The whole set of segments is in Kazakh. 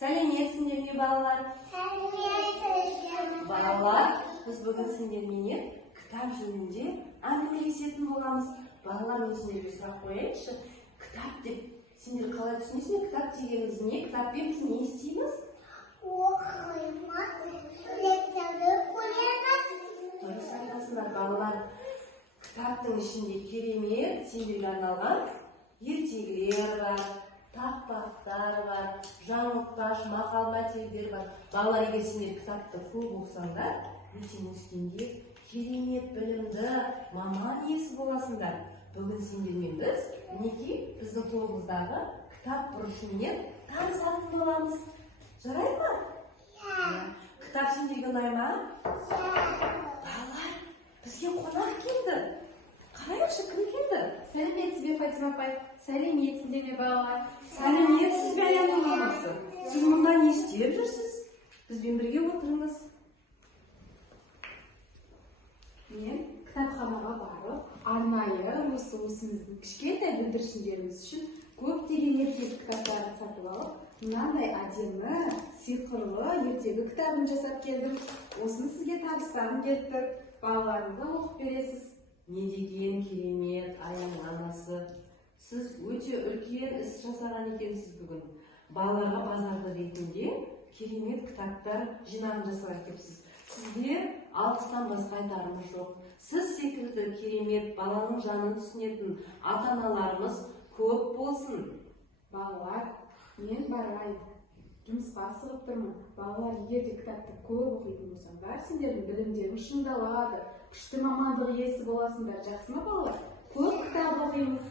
Сәлеметсіңдер ме балалар? Балалар, біз бүгін сендерменен кітап жөнінде әңгімелесетін боламыз. Балалар, мен сендерге сұрақ қояйыншы. Кітап деп сендер қалай түсінесіңдер? Кітап дегеніміз не? Кітаппен біз не істейміз? Дұрыс айтасыңдар балалар. Кітаптың ішінде керемет сендерге арналған ертегілер бар, тақпақтар бар, жаңылтпаш мақал-мәтелдер бар. Балалар, егер сендер кітапты көп оқысаңдар, ертең өскенде керемет білімді маман иесі боласыңдар. Бүгін сендермен біз мінекей біздің тобымыздағы кітап бұрышымен танысатын боламыз. Жарай ма? Кітап сендерге ұнай ма? Балалар, бізге қонақ келді. Қарайықшы, кім келді? Сәлеметсіз бе, Фатима апай? Сәлеметсіздер ме, балалар? Сәлеметсіз бе, Аяның мамасы? Сіз мұнда не істеп жүрсіз? Бізбен бірге отырыңыз. Мен кітапханаға барып, арнайы осымыздың кішкентай бүлдіршіндеріміз үшін көптеген ертегі кітаптарын сатып алып, мынандай әдемі, сиқырлы ертегі кітабын жасап келдім. Осыны сізге табыстағым келді. Балаларыңызға оқып бересіз. Не деген керемет, Аяның анасы. Сіз өте үлкен іс жасаған екенсіз бүгін. Балаларға базарды ретінде керемет кітаптар жинағын жасап әкепсіз. Сізге алғыстан басқа айтарымыз жоқ. Сіз секілді керемет баланың жанын түсінетін ата-аналарымыз көп болсын. Балалар, мен барайын. Жұмысқа асығып тұрмын. Балалар, егер де кітапты көп оқитын болсаңдар, сендердің білімдерің шыңдалады. Күшті мамандық иесі боласыңдар. Жақсы ма, балалар? Көп кітап оқимыз.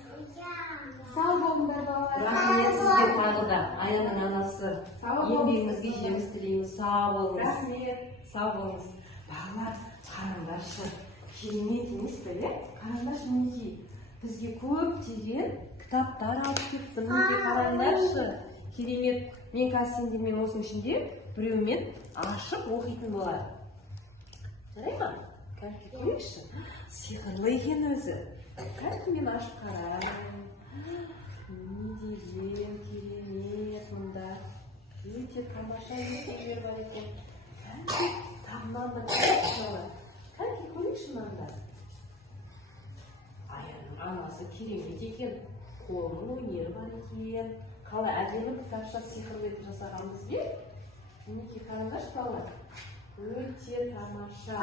Сау болыңдар, балалар. Рахмет сізге тағы да, Аяның анасы. Еңбегіңізге жеміс тілейміз. Сау болыңыз. Рахмет. Сау болыңыз. Балалар, қараңдаршы. Керемет емес пе? Қараңдаршы, мінекей. Бізге көптеген кітаптар алып кетті. Мінекей қараңдаршы. Керемет. Мен қазір сендермен осының ішінде біреумен ашып оқитын болар. Жарай ма? Кәлкі көрейікші. Сиқырлы екен өзі. Кәлкі мен ашып қарайын. Не деген керемет мұнда. Өте тамаша ертегілер бар екен. Кәлкі табынан да кәлкі. Кәлкі көрейікші мында. Аяның анасы керемет екен. Қолының өнері бар екен. Қалай әдемі кітапша сиқырлы етіп жасағанбыз бе? Мінекей қараңдаршы балалар. Өте тамаша.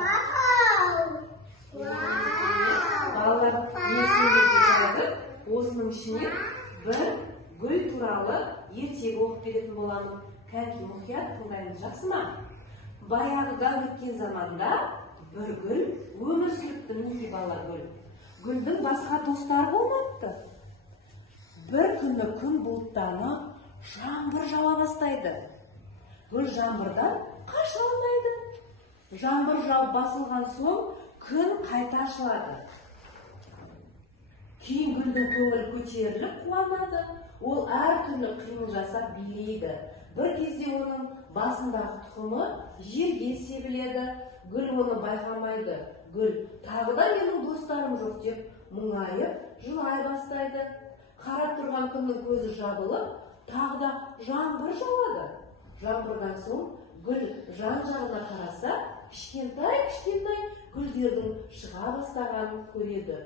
Балалар, мен сендерге қазір осының ішіне бір гүл туралы ертегі оқып беретін боламын. Кәлкі мұқият тыңдаймыз, жақсы ма? Баяғыда өткен заманда бір гүл өмір сүріпті. Мінекей балалар, гүл. Гүлдің басқа достары болмапты. Бір күні күн бұлттанып, жаңбыр жауа бастайды. Гүл жаңбырдан қаша алмайды. Жаңбыр жауып басылған соң күн қайта ашылады. Кейін гүлдің көңілі көтеріліп қуанады. Ол әртүрлі қимыл жасап билейді. Бір кезде оның басындағы тұқымы жерге себіледі. Гүл оны байқамайды. Гүл тағы да менің достарым жоқ деп мұңайып, жылай бастайды. Қарап тұрған күннің көзі жабылып, тағы да жаңбыр жауады. Жаңбырдан соң гүл жан-жағына қараса, кішкентай гүлдердің шыға бастағанын көреді.